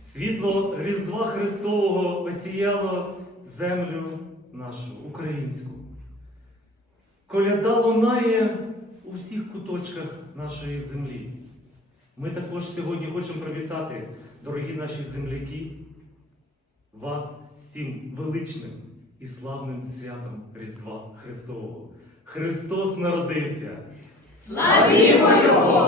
Світло Різдва Христового осіяло землю нашу українську. Коляда лунає у всіх куточках нашої землі. Ми також сьогодні хочемо привітати, дорогі наші земляки, вас з цим величним і славним святом Різдва Христового. Христос народився! Славімо Його!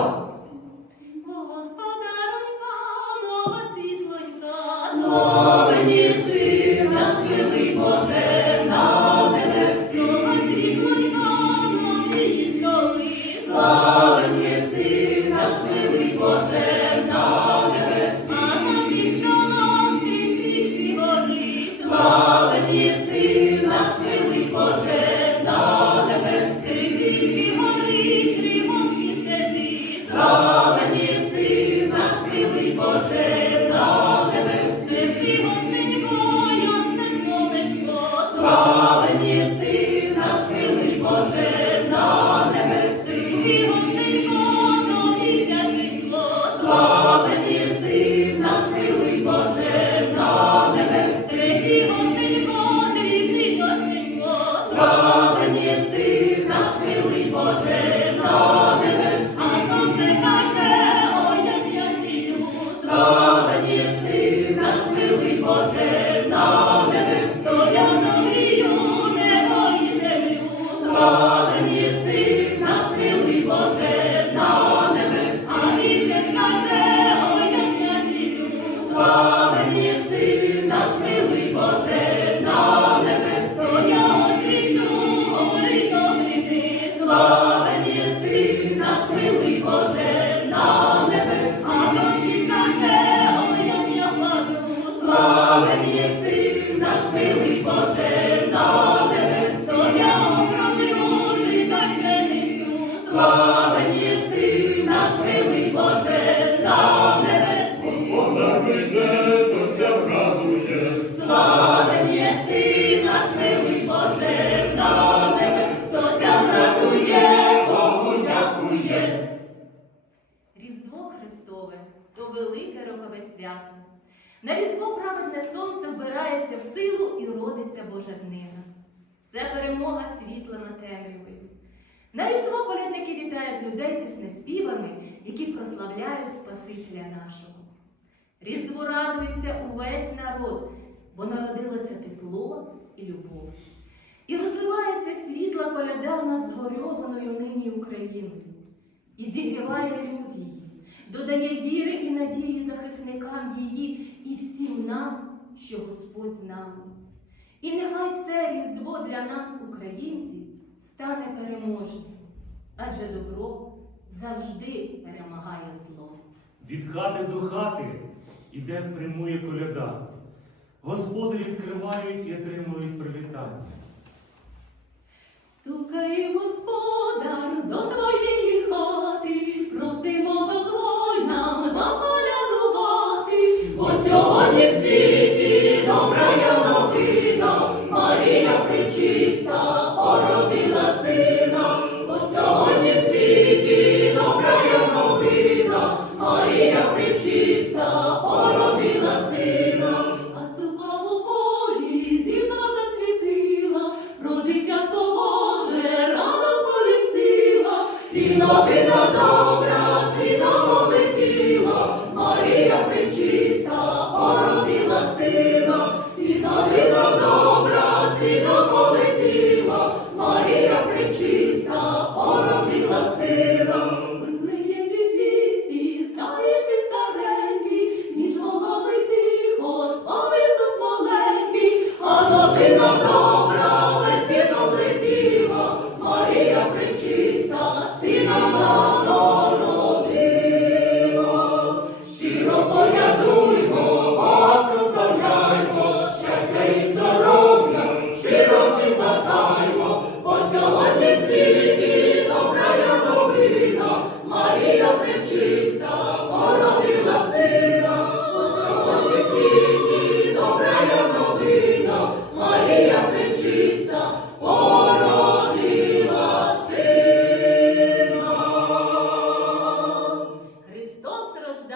Боже, на Славені си наш милий Боже, на небесі. я оброблю жита пшеницю. Славені си наш милий Боже, на небесі. Господар прийде, то ся радує. Славені си наш милий Боже, на. Ся радує, Богу дякує. Різдво Христове то велике рокове свято. На Різдво праведне сонце вбирається в силу і родиться Божа днина. Це перемога світла над темрявою. На Різдво колядники вітають людей піснеспівами, які прославляють Спасителя нашого. Різдву радується увесь народ, бо народилося тепло і любов. І розливається світла коляда над згорьованою нині Україною і зігріває люд її, додає віри і надії захисникам її і всім нам, що Господь з нами. І нехай це різдво для нас, українців, стане переможним, адже добро завжди перемагає зло. Від хати до хати іде прямує коляда. Господи відкривають і отримують привітання. Стукає господар до твоєї причиста породила сина, а ступа у полі засвітила, про дитятко Боже рано сповістила, і новина добра світом полетіла, Марія причиста породила сина.